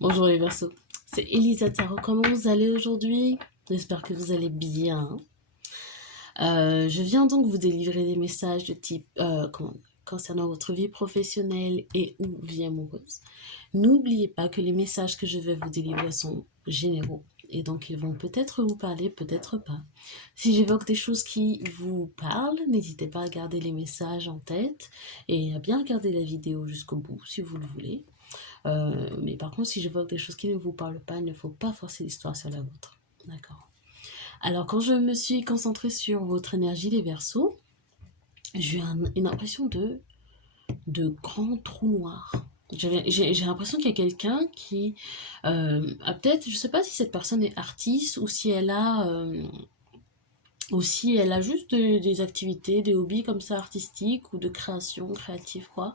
Bonjour les Verseaux, c'est Elisa Tarot. Comment vous allez aujourd'hui? J'espère que vous allez bien. Je viens donc vous délivrer des messages de type concernant votre vie professionnelle et ou vie amoureuse. N'oubliez pas que les messages que je vais vous délivrer sont généraux et donc ils vont peut-être vous parler, peut-être pas. Si j'évoque des choses qui vous parlent, n'hésitez pas à garder les messages en tête et à bien regarder la vidéo jusqu'au bout si vous le voulez. Mais par contre, si j'évoque des choses qui ne vous parlent pas, il ne faut pas forcer l'histoire sur la vôtre. D'accord. Alors, quand je me suis concentrée sur votre énergie, les Verseaux, j'ai eu une impression de grand trou noir. J'ai l'impression qu'il y a quelqu'un qui a peut-être, je ne sais pas si cette personne est artiste ou si elle a juste des activités, des hobbies comme ça artistiques ou de création créative quoi.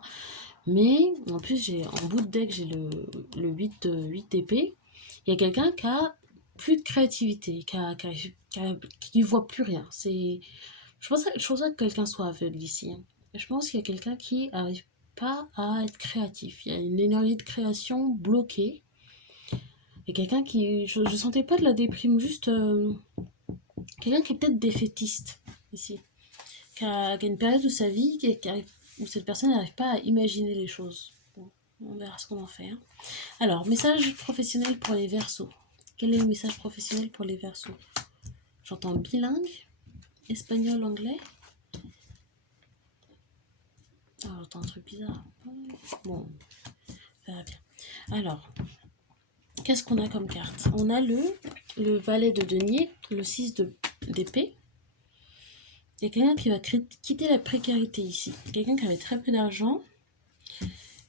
Mais en plus, en bout de deck, j'ai le 8 d'épée. Il y a quelqu'un qui a plus de créativité, qui voit plus rien. Je pense pas que quelqu'un soit aveugle ici, hein. Je pense qu'il y a quelqu'un qui n'arrive pas à être créatif. Il y a une énergie de création bloquée. Il y a quelqu'un qui... Je sentais pas de la déprime, juste... quelqu'un qui est peut-être défaitiste ici. Qui a une période de sa vie où cette personne n'arrive pas à imaginer les choses. Bon, on verra ce qu'on en fait, hein. Alors, message professionnel pour les Verseaux. Quel est le message professionnel pour les Verseaux? J'entends bilingue, espagnol, anglais. Ah, j'entends un truc bizarre. Bon, ça va bien. Alors, qu'est-ce qu'on a comme carte? On a le valet de denier, le 6 d'épée. Il y a quelqu'un qui va quitter la précarité ici. Quelqu'un qui avait très peu d'argent.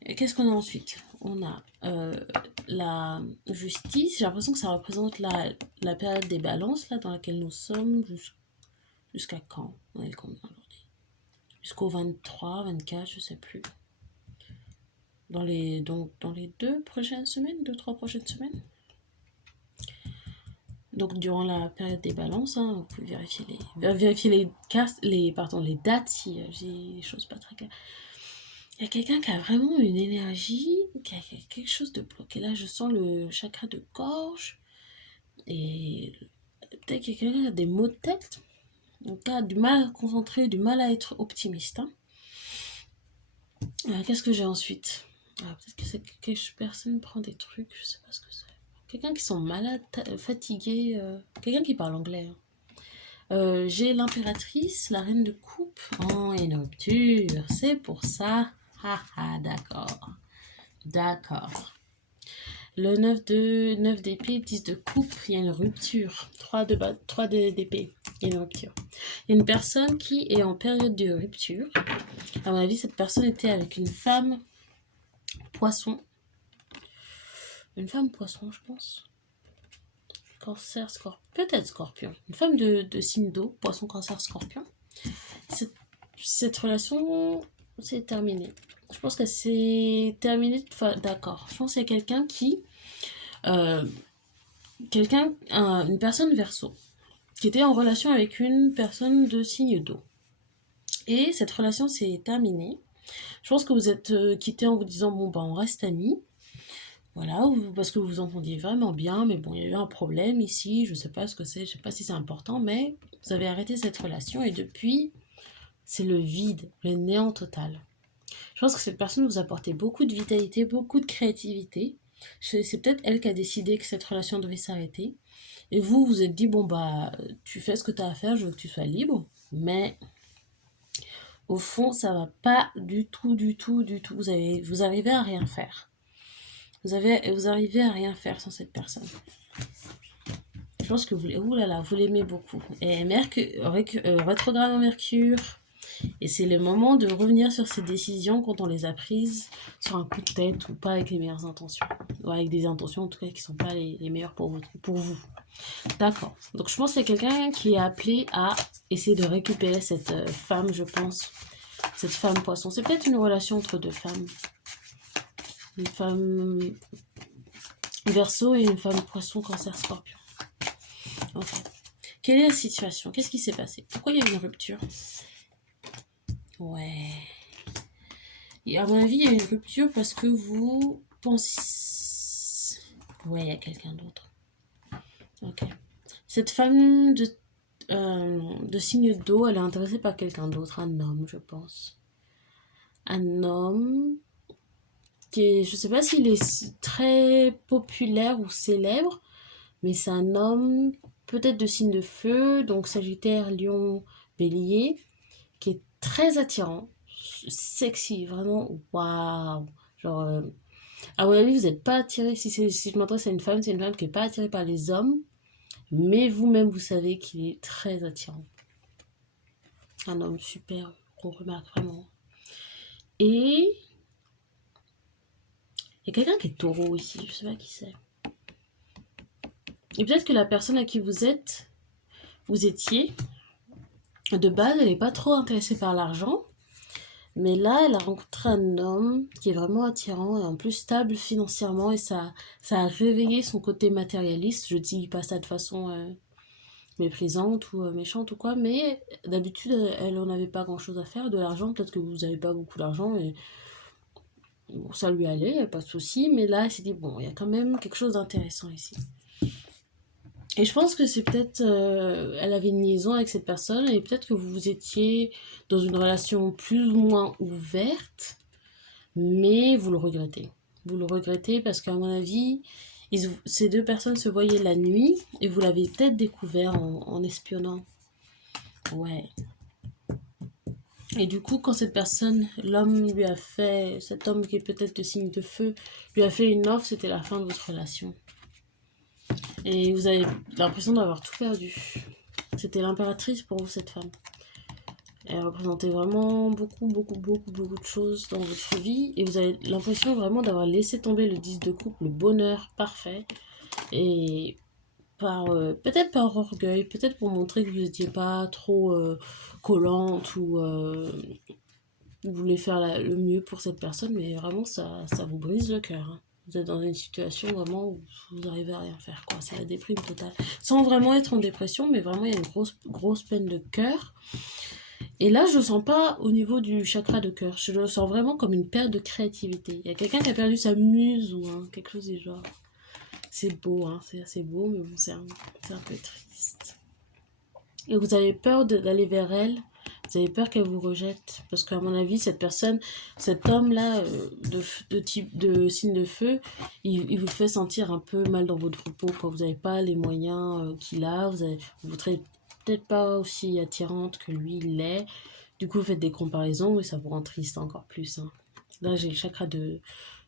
Et qu'est-ce qu'on a ensuite? On a la justice. J'ai l'impression que ça représente la période des balances là, dans laquelle nous sommes. Jusqu'à quand? On est le combien aujourd'hui? Jusqu'au 23, 24, je sais plus. Dans les 2 prochaines semaines, 2-3 prochaines semaines. Donc durant la période des balances, hein, vous pouvez vérifier les dates si j'ai des choses pas très claires. Il y a quelqu'un qui a vraiment une énergie, qui a quelque chose de bloqué. Là, je sens le chakra de gorge. Et peut-être que quelqu'un a des maux de tête. Donc, a du mal à concentrer, du mal à être optimiste, hein. Qu'est-ce que j'ai ensuite? Peut-être que quelque personne prend des trucs, je sais pas ce que c'est. Quelqu'un qui sont malades, fatigués, quelqu'un qui parle anglais, hein. J'ai l'impératrice, la reine de coupe. Oh, et une rupture, c'est pour ça. Ah ah, d'accord. D'accord. Le 9 d'épée, 10 de coupe, il y a une rupture. 3 d'épée, il y a une rupture. Il y a une personne qui est en période de rupture. À mon avis, cette personne était avec une femme poisson. Une femme poisson, je pense. Cancer, scorpion. Peut-être scorpion. Une femme de signe d'eau, poisson, cancer, scorpion. Cette relation, c'est terminé. Je pense que c'est terminé. D'accord. Je pense qu'il y a quelqu'un qui... une personne verso, qui était en relation avec une personne de signe d'eau. Et cette relation s'est terminée. Je pense que vous êtes quittés en vous disant, bon, bah, on reste amis. Voilà, parce que vous vous entendiez vraiment bien, mais bon, il y a eu un problème ici, je sais pas ce que c'est, je sais pas si c'est important, mais vous avez arrêté cette relation et depuis, c'est le vide, le néant total. Je pense que cette personne vous apportait beaucoup de vitalité, beaucoup de créativité. C'est peut-être elle qui a décidé que cette relation devait s'arrêter. Et vous, vous êtes dit, bon, bah, tu fais ce que tu as à faire, je veux que tu sois libre. Mais au fond, ça va pas du tout, du tout, du tout. Vous arrivez à rien faire. Vous arrivez à rien faire sans cette personne. Je pense que vous l'aimez beaucoup. Et rétrograde en Mercure. Et c'est le moment de revenir sur ces décisions quand on les a prises sur un coup de tête ou pas avec les meilleures intentions. Ou avec des intentions en tout cas qui ne sont pas les meilleures pour vous. D'accord. Donc je pense qu'il y a quelqu'un qui est appelé à essayer de récupérer cette femme, je pense. Cette femme poisson. C'est peut-être une relation entre deux femmes. Une femme verseau et une femme poisson, cancer, scorpion. Ok. Quelle est la situation? Qu'est-ce qui s'est passé? Pourquoi il y a eu une rupture? Ouais. Et à mon avis, il y a une rupture parce que vous pensez... Ouais, il y a quelqu'un d'autre. Ok. Cette femme de signe d'eau, elle est intéressée par quelqu'un d'autre, un homme, je pense. Un homme qui est, je sais pas s'il est très populaire ou célèbre, mais c'est un homme peut-être de signe de feu, donc Sagittaire, Lion, Bélier, qui est très attirant, sexy, vraiment, waouh. Genre, à mon avis, vous n'êtes pas attiré, si je m'adresse à une femme, c'est une femme qui n'est pas attirée par les hommes, mais vous-même, vous savez qu'il est très attirant. Un homme super, qu'on remarque vraiment. Et il y a quelqu'un qui est taureau ici, je sais pas qui c'est. Et peut-être que la personne à qui vous étiez, de base, elle n'est pas trop intéressée par l'argent. Mais là, elle a rencontré un homme qui est vraiment attirant et en plus stable financièrement et ça a réveillé son côté matérialiste. Je dis pas ça de façon méprisante ou méchante ou quoi, mais d'habitude, elle en avait pas grand-chose à faire de l'argent. Peut-être que vous n'avez pas beaucoup d'argent et bon, ça lui allait, pas de souci. Mais là, elle s'est dit, bon, il y a quand même quelque chose d'intéressant ici. Et je pense que c'est peut-être, elle avait une liaison avec cette personne et peut-être que vous étiez dans une relation plus ou moins ouverte, mais vous le regrettez. Vous le regrettez parce qu'à mon avis, ces deux personnes se voyaient la nuit et vous l'avez peut-être découvert en espionnant. Ouais. Et du coup, quand cette personne, l'homme lui a fait, cet homme qui est peut-être de signe de feu, lui a fait une offre, c'était la fin de votre relation. Et vous avez l'impression d'avoir tout perdu. C'était l'impératrice pour vous, cette femme. Elle représentait vraiment beaucoup de choses dans votre vie. Et vous avez l'impression vraiment d'avoir laissé tomber le 10 de coupe, le bonheur parfait. Et peut-être par orgueil, peut-être pour montrer que vous n'étiez pas trop collante ou vous voulez faire le mieux pour cette personne. Mais vraiment, ça vous brise le cœur. Hein. Vous êtes dans une situation vraiment où vous n'arrivez à rien faire, quoi. C'est la déprime totale. Sans vraiment être en dépression, mais vraiment, il y a une grosse peine de cœur. Et là, je le sens pas au niveau du chakra de cœur. Je le sens vraiment comme une perte de créativité. Il y a quelqu'un qui a perdu sa muse ou quelque chose du genre. C'est beau, hein, c'est assez beau, mais bon, c'est un peu triste. Et vous avez peur d'aller vers elle. Vous avez peur qu'elle vous rejette. Parce qu'à mon avis, cette personne, cet homme-là, de signe de feu, il vous fait sentir un peu mal dans votre peau. Quand vous n'avez pas les moyens qu'il a, vous ne serez peut-être pas aussi attirante que lui, il l'est. Du coup, vous faites des comparaisons et ça vous rend triste encore plus. Hein. Là, j'ai le chakra de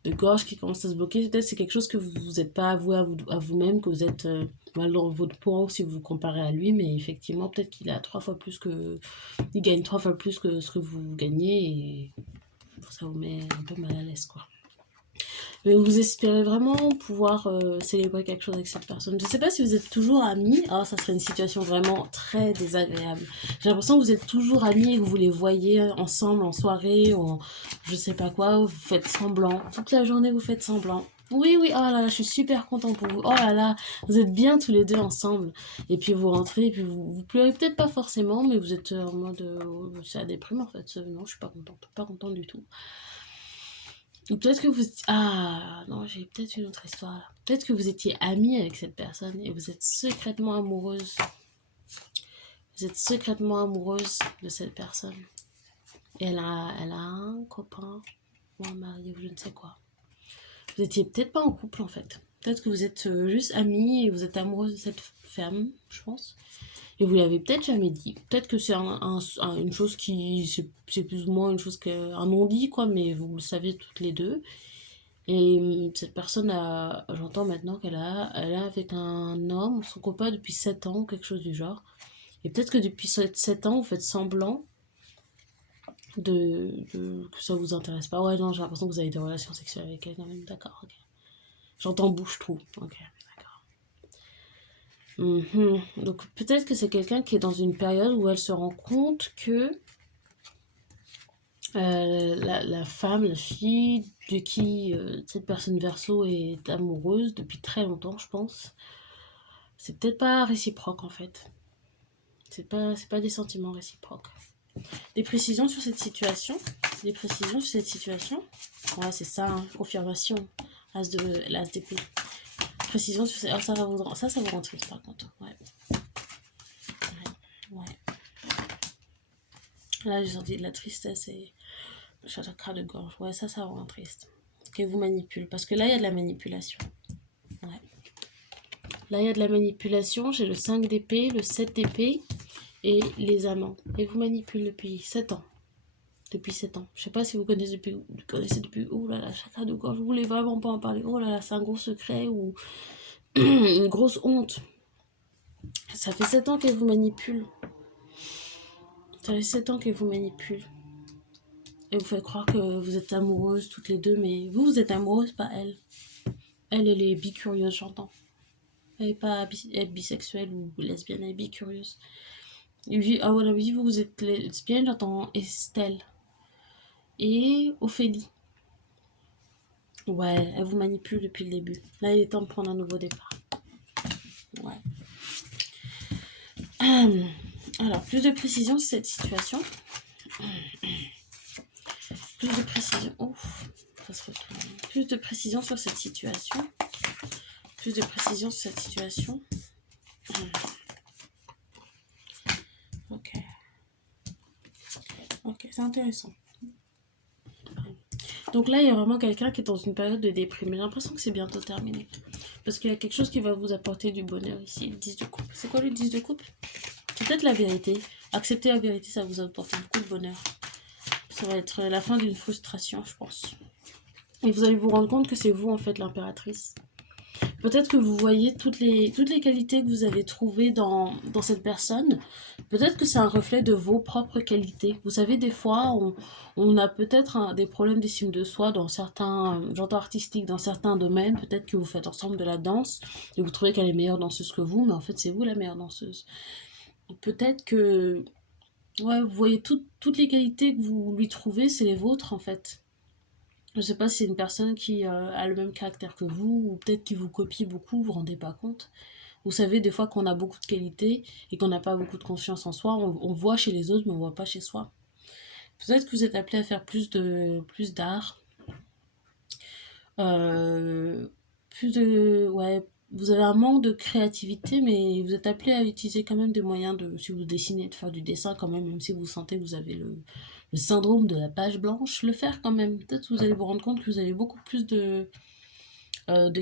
gorge qui commence à se bloquer. Peut-être c'est quelque chose que vous n'êtes pas avoué à vous-même, que vous êtes mal dans votre peau si vous vous comparez à lui, mais effectivement, peut-être qu'il a 3 fois plus que. Il gagne 3 fois plus que ce que vous gagnez et ça vous met un peu mal à l'aise, quoi. Mais vous espérez vraiment pouvoir célébrer quelque chose avec cette personne. Je ne sais pas si vous êtes toujours amis. Ah, ça serait une situation vraiment très désagréable. J'ai l'impression que vous êtes toujours amis et que vous les voyez ensemble en soirée ou en je sais pas quoi. Vous faites semblant. Toute la journée, vous faites semblant. Oui, oui, oh là là, je suis super content pour vous. Oh là là, vous êtes bien tous les deux ensemble. Et puis vous rentrez, et puis vous pleurez peut-être pas forcément, mais vous êtes en mode c'est la déprime en fait. Non, je suis pas contente du tout. Ou peut-être que vous... Ah, non, j'ai peut-être une autre histoire là. Peut-être que vous étiez amie avec cette personne et vous êtes secrètement amoureuse. Vous êtes secrètement amoureuse de cette personne. Et elle a un copain ou un mari ou je ne sais quoi. Vous étiez peut-être pas en couple en fait. Peut-être que vous êtes juste amie et vous êtes amoureuse de cette femme, je pense. Et vous l'avez peut-être jamais dit. Peut-être que c'est une chose qui... C'est plus ou moins une chose qu'un non-dit, quoi, mais vous le savez toutes les deux. Et cette personne j'entends maintenant elle a avec un homme, son copain depuis 7 ans, quelque chose du genre. Et peut-être que depuis 7 ans, vous faites semblant que ça vous intéresse pas. Ouais, non, j'ai l'impression que vous avez des relations sexuelles avec elle quand même. D'accord, ok. J'entends bouche-trou. Ok, d'accord. Donc peut-être que c'est quelqu'un qui est dans une période où elle se rend compte que la femme, la fille de qui cette personne verso est amoureuse depuis très longtemps, je pense, c'est peut-être pas réciproque en fait. C'est pas des sentiments réciproques. Des précisions sur cette situation. Des précisions sur cette situation. Ouais, c'est ça, hein, confirmation. L'as d'épée. précisions sur... Ah, ça vous rend triste par contre. Ouais. Là, j'ai senti de la tristesse et chakra de gorge. Ouais, ça vous rend triste. Qu'elle vous manipule. Parce que là, il y a de la manipulation. Ouais. Là, il y a de la manipulation. J'ai le 5 d'épée, le 7 d'épée et les amants. Et vous manipule depuis 7 ans. Depuis 7 ans. Je sais pas si vous connaissez depuis... Oh là là, chakra de gorge. Je voulais vraiment pas en parler. Oh là là, c'est un gros secret ou une grosse honte. Ça fait 7 ans qu'elle vous manipule. Ça fait 7 ans qu'elle vous manipule. Et vous fait croire que vous êtes amoureuses toutes les deux, mais vous êtes amoureuse, pas elle. Elle est bicurieuse, j'entends. Elle est pas bisexuelle ou lesbienne, elle est bicurieuse. À mon avis, vous êtes lesbienne, j'entends Estelle. Et Ophélie. Ouais, elle vous manipule depuis le début. Là, il est temps de prendre un nouveau départ. Ouais. Alors, plus de précision sur cette situation. Plus de précision. Ouf, ça se retourne. Plus de précision sur cette situation. Plus de précision sur cette situation. Ok. Ok, c'est intéressant. Donc là, il y a vraiment quelqu'un qui est dans une période de déprime. J'ai l'impression que c'est bientôt terminé. Parce qu'il y a quelque chose qui va vous apporter du bonheur ici. Le 10 de coupe. C'est quoi le 10 de coupe? C'est peut-être la vérité. Accepter la vérité, ça vous apporte beaucoup de bonheur. Ça va être la fin d'une frustration, je pense. Et vous allez vous rendre compte que c'est vous, en fait, l'impératrice. Peut-être que vous voyez toutes les qualités que vous avez trouvées dans cette personne. Peut-être que c'est un reflet de vos propres qualités. Vous savez, des fois, on a peut-être des problèmes d'estime de soi dans certains genres artistiques, dans certains domaines. Peut-être que vous faites ensemble de la danse et vous trouvez qu'elle est meilleure danseuse que vous, mais en fait, c'est vous la meilleure danseuse. Peut-être que ouais, vous voyez toutes les qualités que vous lui trouvez, c'est les vôtres, en fait. Je sais pas si c'est une personne qui a le même caractère que vous, ou peut-être qui vous copie beaucoup, vous vous rendez pas compte. Vous savez, des fois qu'on a beaucoup de qualités et qu'on n'a pas beaucoup de confiance en soi, on voit chez les autres, mais on voit pas chez soi. Peut-être que vous êtes appelé à faire plus d'art, ouais, vous avez un manque de créativité, mais vous êtes appelé à utiliser quand même des moyens si vous dessinez, de faire du dessin quand même si vous sentez que vous avez le syndrome de la page blanche, le faire quand même. Peut-être que vous allez vous rendre compte que vous avez beaucoup plus de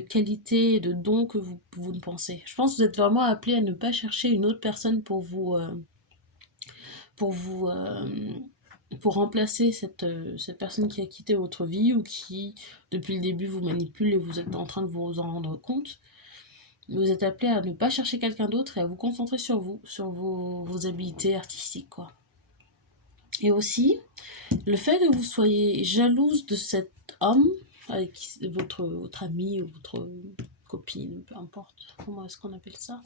qualité et de dons que vous ne pensez. Je pense que vous êtes vraiment appelé à ne pas chercher une autre personne pour pour vous, pour remplacer cette personne qui a quitté votre vie ou qui, depuis le début, vous manipule et vous êtes en train de vous en rendre compte. Vous êtes appelé à ne pas chercher quelqu'un d'autre et à vous concentrer sur vous, sur vos habiletés artistiques, quoi. Et aussi, le fait que vous soyez jalouse de cet homme, avec votre ami ou votre copine, peu importe, comment est-ce qu'on appelle ça,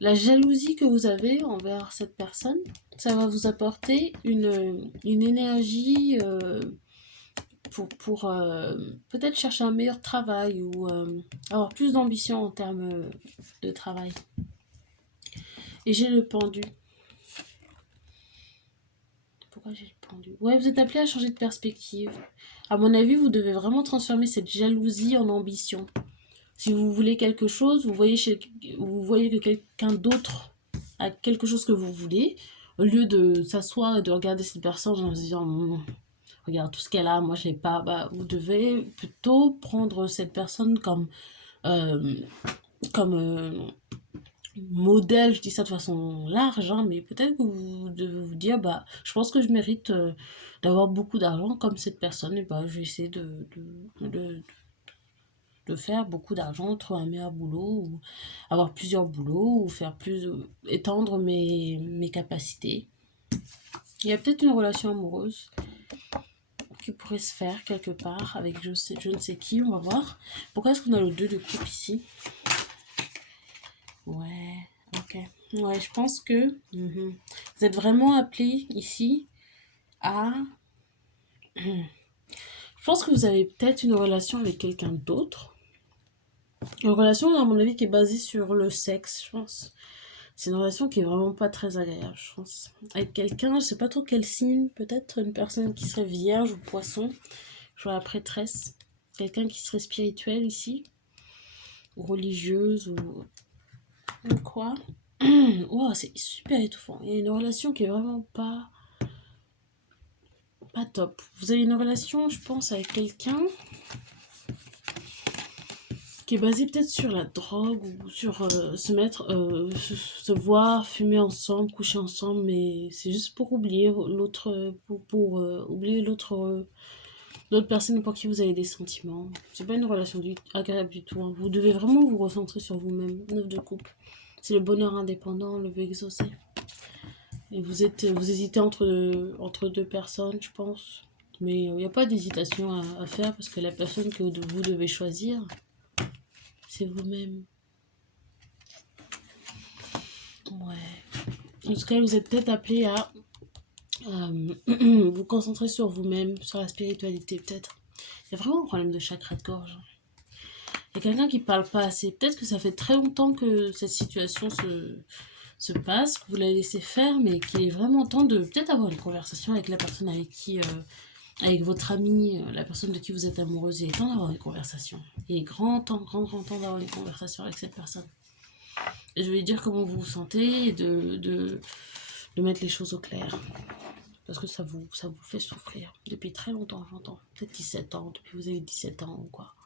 la jalousie que vous avez envers cette personne, ça va vous apporter une énergie pour peut-être chercher un meilleur travail ou avoir plus d'ambition en termes de travail. Et j'ai le pendu. Pourquoi j'ai le pendu? Ouais, vous êtes appelé à changer de perspective. À mon avis, vous devez vraiment transformer cette jalousie en ambition. Si vous voulez quelque chose, vous voyez que quelqu'un d'autre a quelque chose que vous voulez, au lieu de s'asseoir et de regarder cette personne en se disant regarde tout ce qu'elle a, moi je l'ai pas, bah, vous devez plutôt prendre cette personne comme euh, modèle, je dis ça de façon large, hein, mais peut-être que vous devez vous dire, bah, je pense que je mérite d'avoir beaucoup d'argent comme cette personne, et bah, je vais essayer de faire beaucoup d'argent, trouver un meilleur boulot, ou avoir plusieurs boulots, ou faire étendre mes capacités. Il y a peut-être une relation amoureuse qui pourrait se faire quelque part avec je ne sais qui, on va voir. Pourquoi est-ce qu'on a le 2 de coupe ici? Ouais, ok. Ouais, je pense que vous êtes vraiment appelé ici à... Je pense que vous avez peut-être une relation avec quelqu'un d'autre. Une relation, à mon avis, qui est basée sur le sexe, je pense. C'est une relation qui est vraiment pas très agréable, je pense. Avec quelqu'un, je sais pas trop quel signe, peut-être une personne qui serait vierge ou poisson. Je vois la prêtresse. Quelqu'un qui serait spirituel ici. religieuse ou quoi. Wow, c'est super étouffant. Il y a une relation qui est vraiment pas top. Vous avez une relation, je pense, avec quelqu'un qui est basée peut-être sur la drogue ou sur se voir, fumer ensemble, coucher ensemble, mais c'est juste pour oublier l'autre, oublier l'autre personne pour qui vous avez des sentiments. C'est pas une relation agréable du tout. Hein. Vous devez vraiment vous recentrer sur vous-même. 9 de couple. C'est le bonheur indépendant, le vœu exaucé. Et vous hésitez entre deux personnes, je pense. Mais il n'y a pas d'hésitation à faire parce que la personne que vous devez choisir, c'est vous-même. Ouais. En tout cas, vous êtes peut-être appelé à vous concentrer sur vous-même, sur la spiritualité peut-être. Il y a vraiment un problème de chakra de gorge. Il y a quelqu'un qui parle pas assez. Peut-être que ça fait très longtemps que cette situation se passe, que vous la laissez faire, mais qu'il est vraiment temps de peut-être avoir une conversation avec la personne avec qui, avec votre ami, la personne de qui vous êtes amoureuse. Il est temps d'avoir une conversation. Il est grand temps d'avoir une conversation avec cette personne. Et je vais lui dire comment vous vous sentez et de mettre les choses au clair. Parce que ça vous fait souffrir. Depuis très longtemps, j'entends. Peut-être 17 ans, depuis que vous avez 17 ans ou quoi.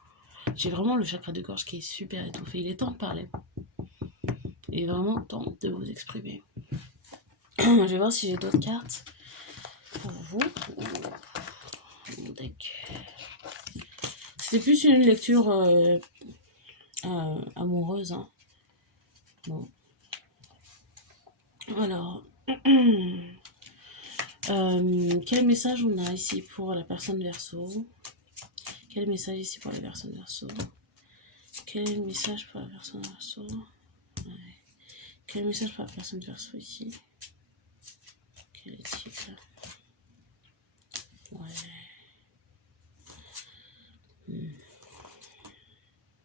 J'ai vraiment le chakra de gorge qui est super étouffé. Il est temps de parler. Il est vraiment temps de vous exprimer. Je vais voir si j'ai d'autres cartes pour vous. C'était plus une lecture amoureuse. Hein. Bon. Alors, quel message on a ici pour la personne Verseau? Quel message ici pour la personne Verseau? Quel message pour la personne Verseau? Ouais. Quel message pour la personne Verseau ici? Quel est-il là? Ouais.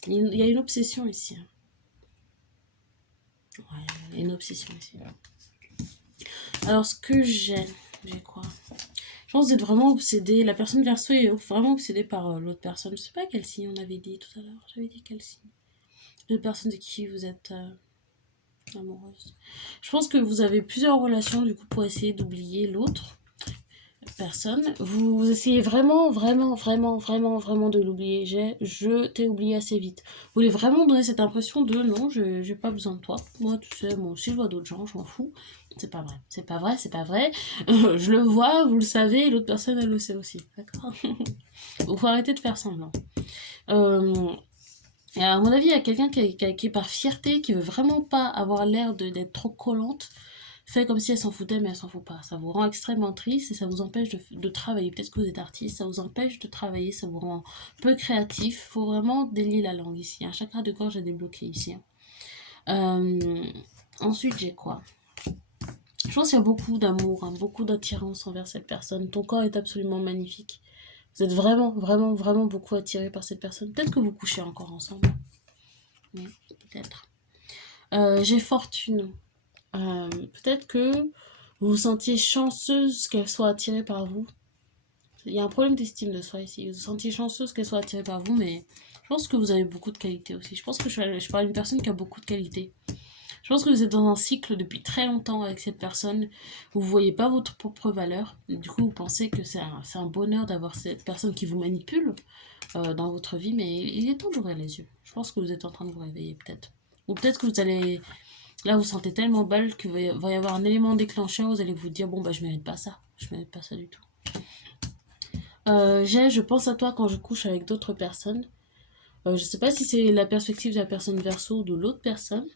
Il y a une obsession ici. Hein. Ouais, il y a une obsession ici. Alors, ce que j'ai quoi? Je pense que vous êtes vraiment obsédé. La personne Verseau est vraiment obsédée par l'autre personne. Je sais pas quel signe on avait dit tout à l'heure. J'avais dit quel signe. L'autre personne de qui vous êtes amoureuse. Je pense que vous avez plusieurs relations du coup pour essayer d'oublier l'autre personne. Vous essayez vraiment de l'oublier. Je t'ai oublié assez vite. Vous voulez vraiment donner cette impression de non, j'ai pas besoin de toi. Moi, tu sais, moi aussi je vois d'autres gens, je m'en fous. C'est pas vrai, c'est pas vrai, c'est pas vrai. Je le vois, vous le savez, l'autre personne elle le sait aussi. D'accord. Il faut arrêter de faire semblant. Et à mon avis, il y a quelqu'un qui est par fierté, qui veut vraiment pas avoir l'air d'être trop collante, fait comme si elle s'en foutait, mais elle s'en fout pas. Ça vous rend extrêmement triste et ça vous empêche de travailler. Peut-être que vous êtes artiste, ça vous empêche de travailler, ça vous rend peu créatif. Faut vraiment délier la langue ici. Un chakra de gorge est débloqué ici. Ensuite, j'ai quoi? Je pense qu'il y a beaucoup d'amour, hein, beaucoup d'attirance envers cette personne. Ton corps est absolument magnifique. Vous êtes vraiment beaucoup attiré par cette personne. Peut-être que vous couchez encore ensemble. Oui, peut-être. J'ai fortune. Peut-être que vous vous sentiez chanceuse qu'elle soit attirée par vous. Il y a un problème d'estime de soi ici. Vous vous sentiez chanceuse qu'elle soit attirée par vous, mais je pense que vous avez beaucoup de qualités aussi. Je pense que je parle d'une personne qui a beaucoup de qualités. Je pense que vous êtes dans un cycle depuis très longtemps avec cette personne. Vous ne voyez pas votre propre valeur. Et du coup, vous pensez que c'est un bonheur d'avoir cette personne qui vous manipule dans votre vie. Mais il est temps d'ouvrir les yeux. Je pense que vous êtes en train de vous réveiller peut-être. Ou peut-être que vous allez... Là, vous sentez tellement mal qu'il va y avoir un élément déclencheur. Vous allez vous dire, bon, bah, je mérite pas ça. Je mérite pas ça du tout. Je pense à toi quand je couche avec d'autres personnes. Je sais pas si c'est la perspective de la personne Verseau ou de l'autre personne.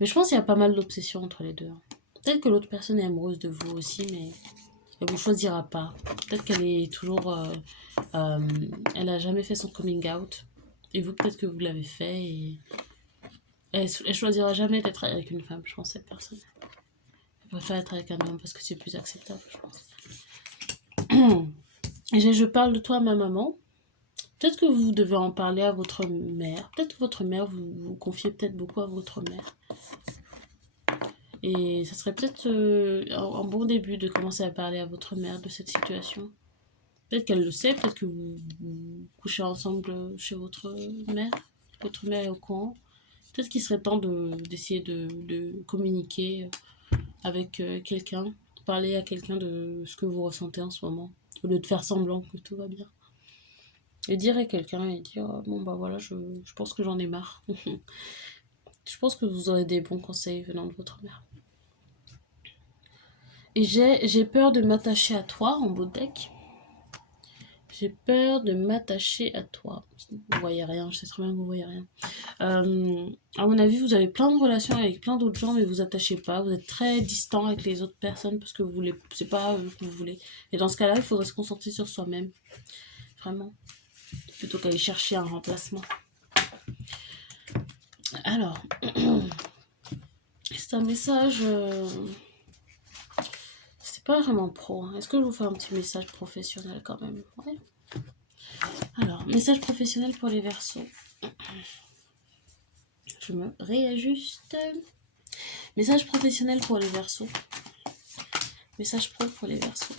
Mais je pense qu'il y a pas mal d'obsessions entre les deux. Peut-être que l'autre personne est amoureuse de vous aussi, mais elle vous choisira pas. Peut-être qu'elle est toujours... elle a jamais fait son coming out. Et vous, peut-être que vous l'avez fait. Et elle choisira jamais d'être avec une femme, je pense, cette personne. Elle préfère être avec un homme parce que c'est plus acceptable, je pense. Et je parle de toi à ma maman. Peut-être que vous devez en parler à votre mère. Peut-être que votre mère, vous confiez peut-être beaucoup à votre mère. Et ça serait peut-être un bon début de commencer à parler à votre mère de cette situation. Peut-être qu'elle le sait, peut-être que vous couchez ensemble chez votre mère, votre mère est au courant. Peut-être qu'il serait temps d'essayer de communiquer avec quelqu'un, parler à quelqu'un de ce que vous ressentez en ce moment, au lieu de faire semblant que tout va bien. Et dire à quelqu'un et dire bon bah voilà, je pense que j'en ai marre. Je pense que vous aurez des bons conseils venant de votre mère. Et j'ai peur de m'attacher à toi en beau deck. J'ai peur de m'attacher à toi. Vous voyez rien, je sais très bien que vous voyez rien. À mon avis, vous avez plein de relations avec plein d'autres gens, mais vous attachez pas. Vous êtes très distant avec les autres personnes parce que vous voulez, c'est pas ce que vous voulez. Et dans ce cas-là, il faudrait se concentrer sur soi-même. Vraiment. Plutôt qu'aller chercher un remplacement. Alors, c'est un message. C'est pas vraiment pro. Hein. Est-ce que je vous fais un petit message professionnel quand même? Ouais. Alors, message professionnel pour les Verseaux. Je me réajuste. Message professionnel pour les Verseaux. Message pro pour les Verseaux.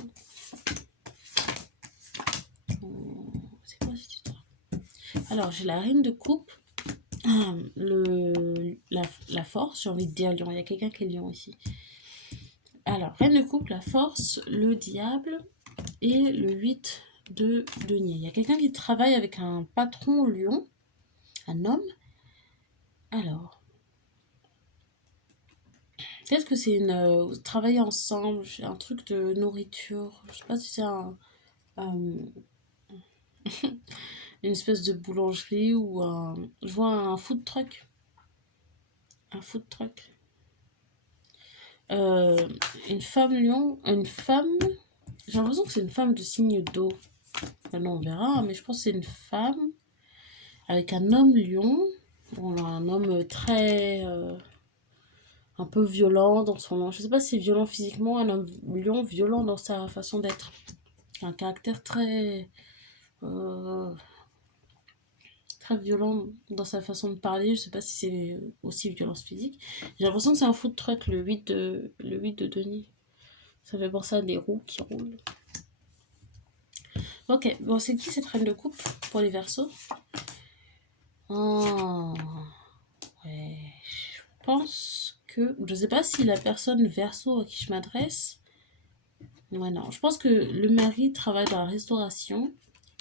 C'est quoi cette histoire? Alors, j'ai la reine de coupe. La force, j'ai envie de dire lion. Il y a quelqu'un qui est lion ici. Alors, reine de coupe, la force, le diable et le 8 de denier. Il y a quelqu'un qui travaille avec un patron lion, un homme. Alors, peut-être que c'est une travailler ensemble, un truc de nourriture. Je sais pas si c'est une espèce de boulangerie ou je vois un food truck. Un food truck. Une femme lion, une femme. J'ai l'impression que c'est une femme de signe d'eau. Enfin, non, on verra, mais je pense que c'est une femme avec un homme lion. Bon, un homme très. Un peu violent dans son. Je sais pas si c'est violent physiquement, un homme lion violent dans sa façon d'être. Un caractère très. Très violent dans sa façon de parler. Je sais pas si c'est aussi violence physique. J'ai l'impression que c'est un food truck, le 8 de Denis. Ça fait penser à des roues qui roulent. Ok, bon, c'est qui cette reine de coupe pour les Verseaux? Oh, ouais, je pense que... Je sais pas si la personne Verseau à qui je m'adresse... Ouais, non, je pense que le mari travaille dans la restauration.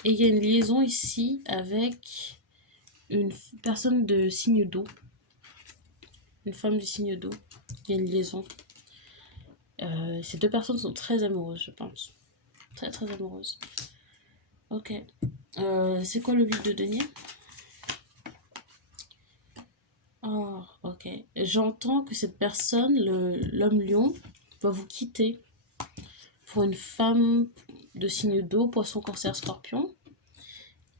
Et il y a une liaison ici avec une personne de signe d'eau. Une femme du signe d'eau. Il y a une liaison. Ces deux personnes sont très amoureuses, je pense. Très, très amoureuses. Ok. C'est quoi le 8 de denier? Oh, ok. J'entends que cette personne, l'homme lion, va vous quitter pour une femme de signe d'eau, poisson, cancer, scorpion.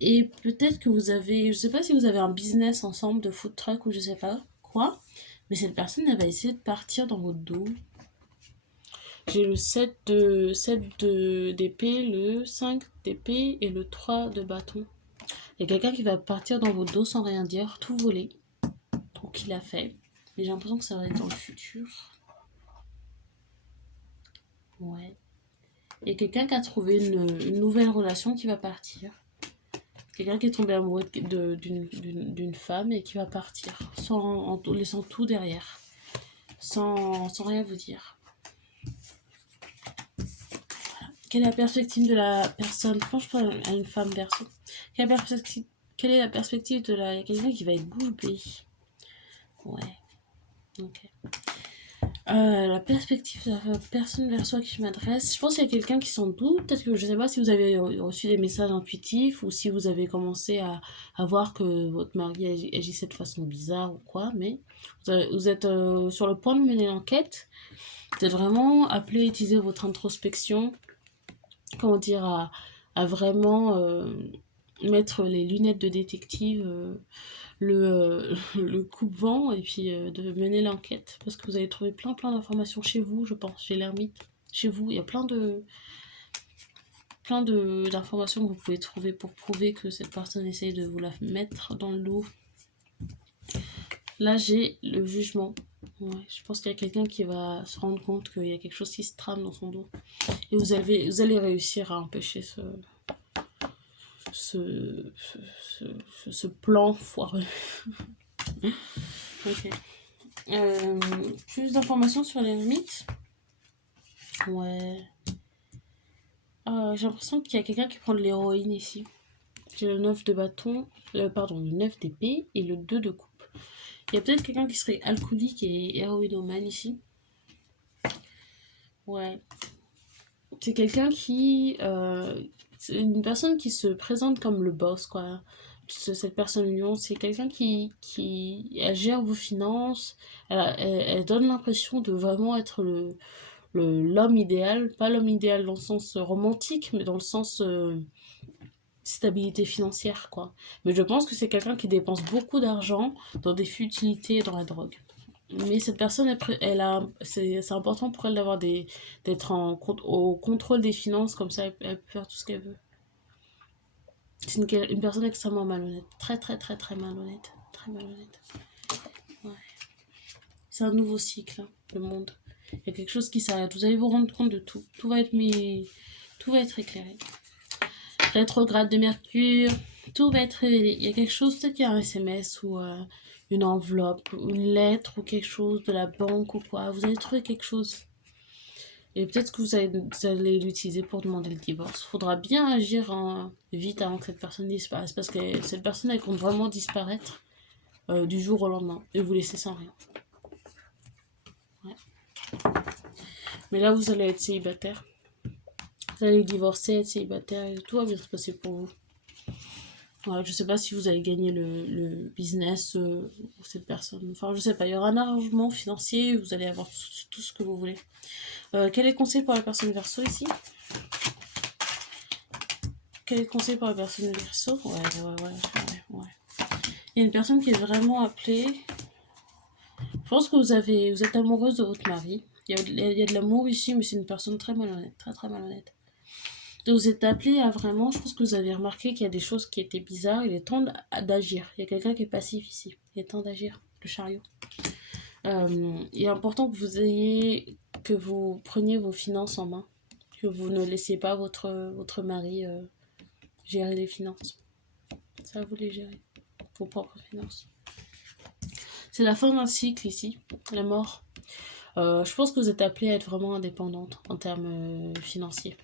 Et peut-être que vous avez, je sais pas si vous avez un business ensemble de food truck ou je sais pas quoi, mais cette personne, elle va essayer de partir dans votre dos. J'ai le 7 d'épée, le 5 d'épée et le 3 de bâton. Il y a quelqu'un qui va partir dans votre dos sans rien dire, tout voler. Ou qui l'a fait. Mais j'ai l'impression que ça va être dans le futur. Ouais. Il y a quelqu'un qui a trouvé une nouvelle relation qui va partir. Quelqu'un qui est tombé amoureux d'une femme et qui va partir. En laissant tout derrière. Sans rien vous dire. Quelle est la perspective de la personne? Franchement, à une femme Verseau. Quelle est la perspective de la... Il y a quelqu'un qui va être bouche bée. Ouais. Ok. La perspective de la personne Verseau à qui je m'adresse, je pense qu'il y a quelqu'un qui s'en doute. Peut-être que je ne sais pas si vous avez reçu des messages intuitifs ou si vous avez commencé à voir que votre mari agissait de façon bizarre ou quoi, mais vous êtes sur le point de mener l'enquête. Vous êtes vraiment appelé à utiliser votre introspection, comment dire, à vraiment mettre les lunettes de détective, le coupe-vent et puis de mener l'enquête parce que vous avez trouvé plein d'informations chez vous, je pense, chez l'ermite. Chez vous, il y a plein d'informations que vous pouvez trouver pour prouver que cette personne essaye de vous la mettre dans le dos. Là, j'ai le jugement. Ouais, je pense qu'il y a quelqu'un qui va se rendre compte qu'il y a quelque chose qui se trame dans son dos. Et vous allez réussir à empêcher ce plan foireux. Ok. Plus d'informations sur les limites. Ouais. J'ai l'impression qu'il y a quelqu'un qui prend de l'héroïne ici. J'ai le 9 de bâton, pardon, le 9 d'épée et le 2 de coupe. Il y a peut-être quelqu'un qui serait alcoolique et héroïnomane ici. Ouais. C'est quelqu'un qui... c'est une personne qui se présente comme le boss, quoi. Cette personne-là, c'est quelqu'un qui elle gère vos finances, elle donne l'impression de vraiment être l'homme idéal, pas l'homme idéal dans le sens romantique, mais dans le sens stabilité financière, quoi. Mais je pense que c'est quelqu'un qui dépense beaucoup d'argent dans des futilités et dans la drogue. Mais cette personne, c'est important pour elle d'être au contrôle des finances, comme ça elle peut faire tout ce qu'elle veut. C'est une personne extrêmement malhonnête, très très très très malhonnête, très malhonnête. Ouais. C'est un nouveau cycle, hein, le monde. Il y a quelque chose qui s'arrête. Vous allez vous rendre compte de tout. Tout va être éclairé. Rétrograde de Mercure, tout va être révélé. Il y a quelque chose, peut-être qu'il y a un SMS ou une enveloppe, ou une lettre ou quelque chose de la banque ou quoi. Vous allez trouver quelque chose. Et peut-être que vous allez l'utiliser pour demander le divorce. Il faudra bien agir vite avant que cette personne disparaisse. Parce que cette personne, elle compte vraiment disparaître du jour au lendemain. Et vous laisser sans rien. Ouais. Mais là, vous allez être célibataire. Vous allez divorcer, être célibataire. Et tout va bien se passer pour vous. Ouais, je sais pas si vous allez gagner le business ou cette personne. Enfin, je sais pas. Il y aura un arrangement financier. Vous allez avoir tout ce que vous voulez. Quel est le conseil pour la personne Verseau ici? Quel est le conseil pour la personne Verseau? Ouais. Il y a une personne qui est vraiment appelée. Je pense que vous êtes amoureuse de votre mari. Il y a de l'amour ici, mais c'est une personne très malhonnête. Très très malhonnête. Donc vous êtes appelé à vraiment, je pense que vous avez remarqué qu'il y a des choses qui étaient bizarres. Il est temps d'agir. Il y a quelqu'un qui est passif ici. Il est temps d'agir. Le chariot. Il est important que vous preniez vos finances en main. Que vous ne laissiez pas votre mari gérer les finances. Ça, vous les gérez. Vos propres finances. C'est la fin d'un cycle ici. La mort. Je pense que vous êtes appelée à être vraiment indépendante en termes financiers.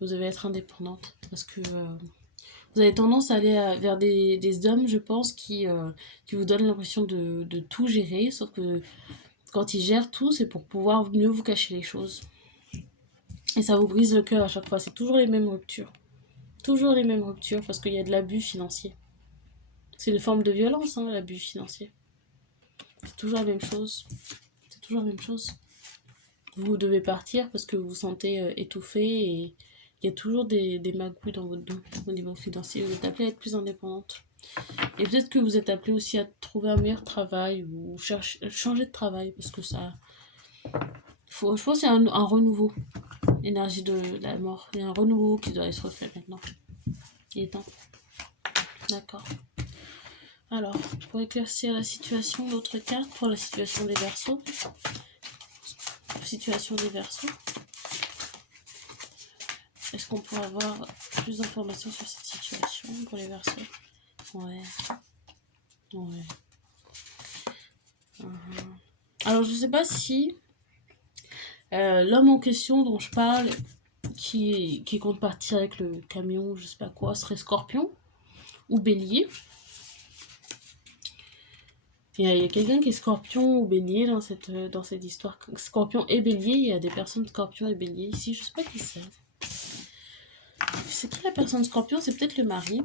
Vous devez être indépendante parce que vous avez tendance à aller vers des hommes, je pense, qui vous donnent l'impression de tout gérer, sauf que quand ils gèrent tout, c'est pour pouvoir mieux vous cacher les choses. Et ça vous brise le cœur à chaque fois. C'est toujours les mêmes ruptures. Toujours les mêmes ruptures parce qu'il y a de l'abus financier. C'est une forme de violence, hein, l'abus financier. C'est toujours la même chose. C'est toujours la même chose. Vous devez partir parce que vous vous sentez étouffé et il y a toujours des magouilles dans votre dos au niveau financier. Vous êtes appelé à être plus indépendante. Et peut-être que vous êtes appelé aussi à trouver un meilleur travail ou changer de travail parce que ça... je pense qu'il y a un renouveau. Énergie de la mort. Il y a un renouveau qui doit être fait maintenant. Il est temps. D'accord. Alors, pour éclaircir la situation, d'autres cartes pour la situation des Verseaux. Situation des Verseaux. Est-ce qu'on peut avoir plus d'informations sur cette situation pour les Verseaux? Ouais. Alors, je sais pas si l'homme en question dont je parle, qui compte partir avec le camion, je sais pas quoi, serait Scorpion ou Bélier. Il y a quelqu'un qui est Scorpion ou Bélier dans cette histoire. Scorpion et Bélier, il y a des personnes Scorpion et Bélier ici, je sais pas qui c'est. C'est qui la personne Scorpion? C'est peut-être le mari.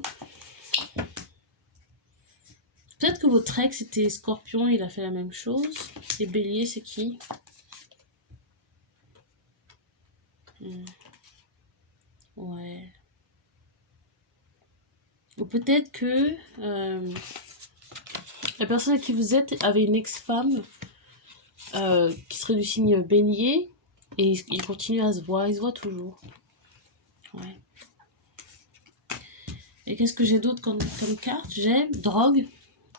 Peut-être que votre ex était Scorpion, il a fait la même chose. Et Bélier, c'est qui? Ouais. Ou peut-être que la personne à qui vous êtes avait une ex-femme qui serait du signe Bélier et il continue à se voir, il se voit toujours. Ouais. Et qu'est-ce que j'ai d'autre comme carte? J'ai drogue,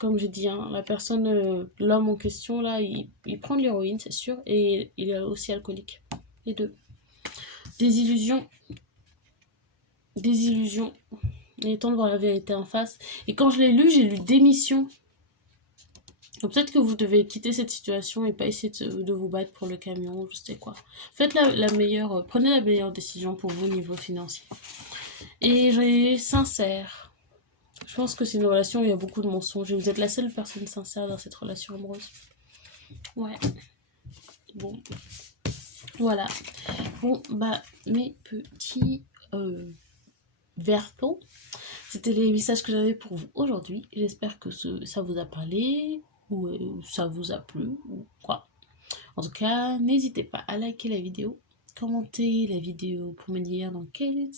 comme j'ai dit, hein, la personne, l'homme en question là, il prend de l'héroïne, c'est sûr, et il est aussi alcoolique. Les deux. Désillusion. désillusion. Il est temps de voir la vérité en face. Et quand je l'ai lu, j'ai lu démission. Donc peut-être que vous devez quitter cette situation et pas essayer de vous battre pour le camion, je sais quoi. Faites la meilleure, prenez la meilleure décision pour vous au niveau financier. Et j'ai sincère. Je pense que c'est une relation où il y a beaucoup de mensonges et vous êtes la seule personne sincère dans cette relation amoureuse. Ouais. Bon. Voilà. Bon, bah, mes petits vertons, c'était les messages que j'avais pour vous aujourd'hui. J'espère que ça vous a parlé ou ça vous a plu ou quoi. En tout cas, n'hésitez pas à liker la vidéo, commenter la vidéo pour me dire dans quelle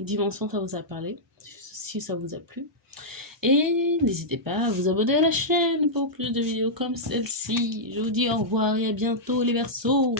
dimension ça vous a parlé, si ça vous a plu. Et n'hésitez pas à vous abonner à la chaîne pour plus de vidéos comme celle-ci. Je vous dis au revoir et à bientôt les Verseaux.